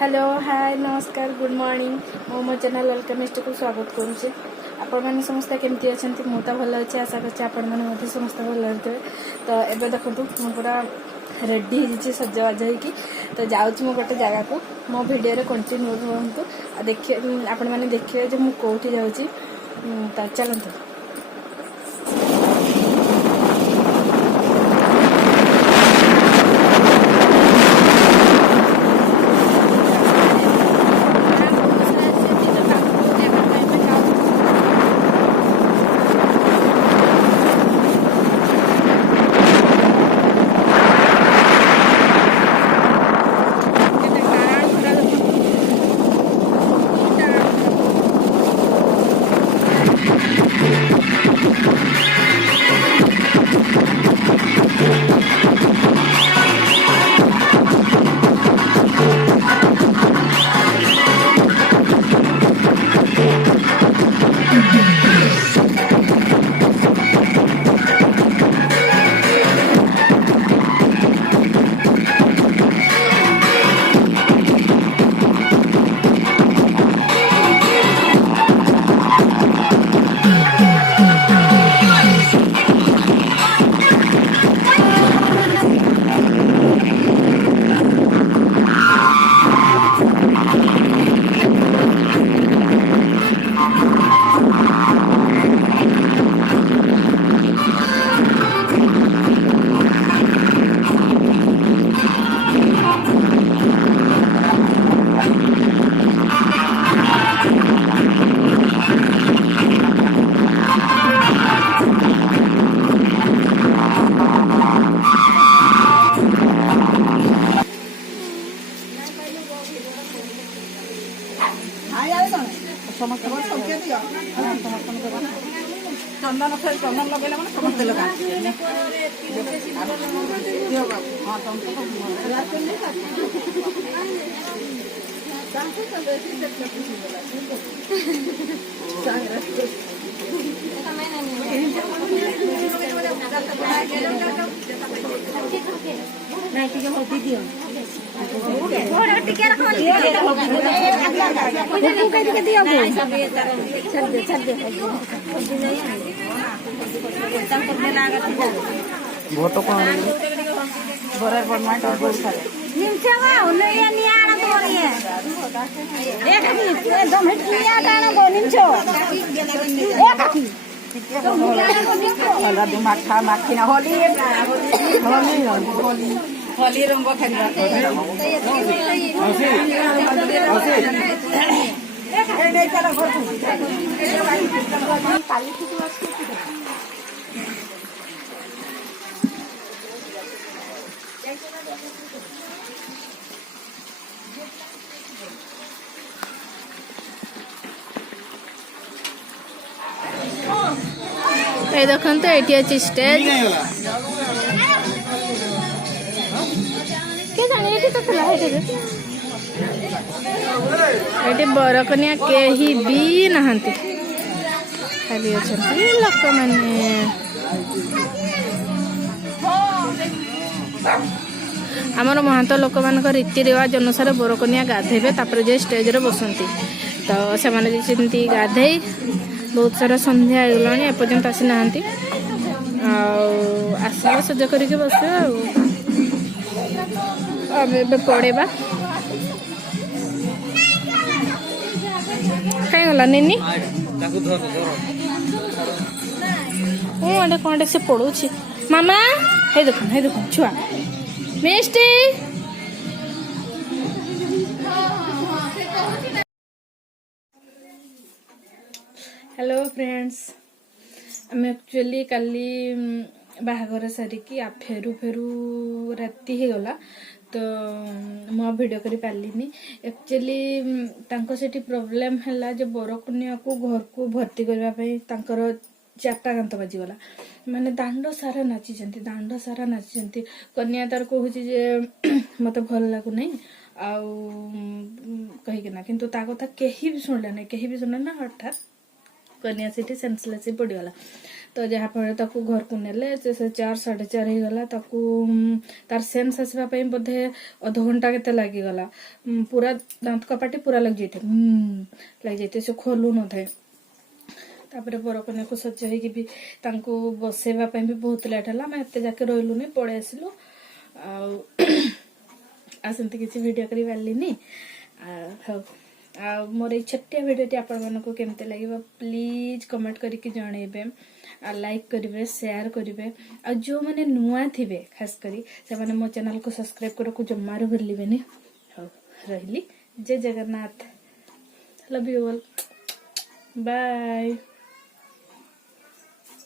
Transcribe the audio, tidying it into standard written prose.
Hello hi नमस्कार good morning मो channel alchemist को स्वागत करुचे। आपण मैंने समस्ते केमती अच्छा मुझे भल अच्छे आशा कर समस्त भल थे। तो एबे देखो मु पूरा रेडी हो सजबाज होगी तो जाऊँ मो गोटे जगह को मो भिडियो कंटिन्यू रुहतु देखिए आपण मैंने देखिए जो मुझे कौटी जाऊँ तो चलते। चंदन चंदन लगे समस्त लगा भोटो कौन बराबर बनवाई तो बहुत सारे निमचे गाओ नहीं है नियाना तो रही है एक एकदम हिट निया काना को निमचो एक होला दु माखा माखिना होली होली होली होली रंग खेलबा ए नहीं चला घर काली की बात देखो तो ये अच्छी स्टेज ये बरकनिया कहीं भी नहांती खाली अच्छा लोक मैंने आमर महांत लोक मान रीति रिवाज अनुसार बरकनिया गाधेबे तापर जे स्टेज रे बसंती तो से गाधे बहुत सारा संध्या होगा एपर्यंत आसी ना आसवा सज करके बस पड़ेबा कहीं गला निनी कौन से पड़ू मामा हे देखो छुआ मिष्टी हेलो फ्रेंड्स आम एक्चुअली काली बाहागर सारिकी फेरू फेरू राति हो गला तो मो वीडियो करी पालिनी एक्चुअली तांको सेठी प्रॉब्लम हैला जो बरकन्या को घर को भर्ती करबा पई तांकर 4टा गंत बाजी गला माने दांड सारा नाची कन्या तार कहूची जे मते भल लागु नहीं आउ कहि ना किंतु ता कथा केही भी सुनले ना हठात कन्या से सेन्सलेस पड़गला तो जहाँफल घर को नेले से 4-4:30 हो गला तार सेन्स आसवा बोधे अध घंटा के लगिगला पूरा दांत कपाटी पूरा लग जाते से खोलू न थे तापर बरकन्या को सजाई भी बसैवा भी बहुत लेट है मैं एत जाके रही पड़े आसलु आसती किसी वीडियो कर पारे हाँ मोर ये छोटिया वीडियो आपण मानक केमती लगे प्लीज कमेंट करके जनइबे लाइक करेंगे शेयर करेंगे आ जो मैंने नुआ थे खास करी से माने मो चैनल को सब्सक्राइब करा को जमार भूलिबेनी हाँ रही जय Jagannath love you all bye.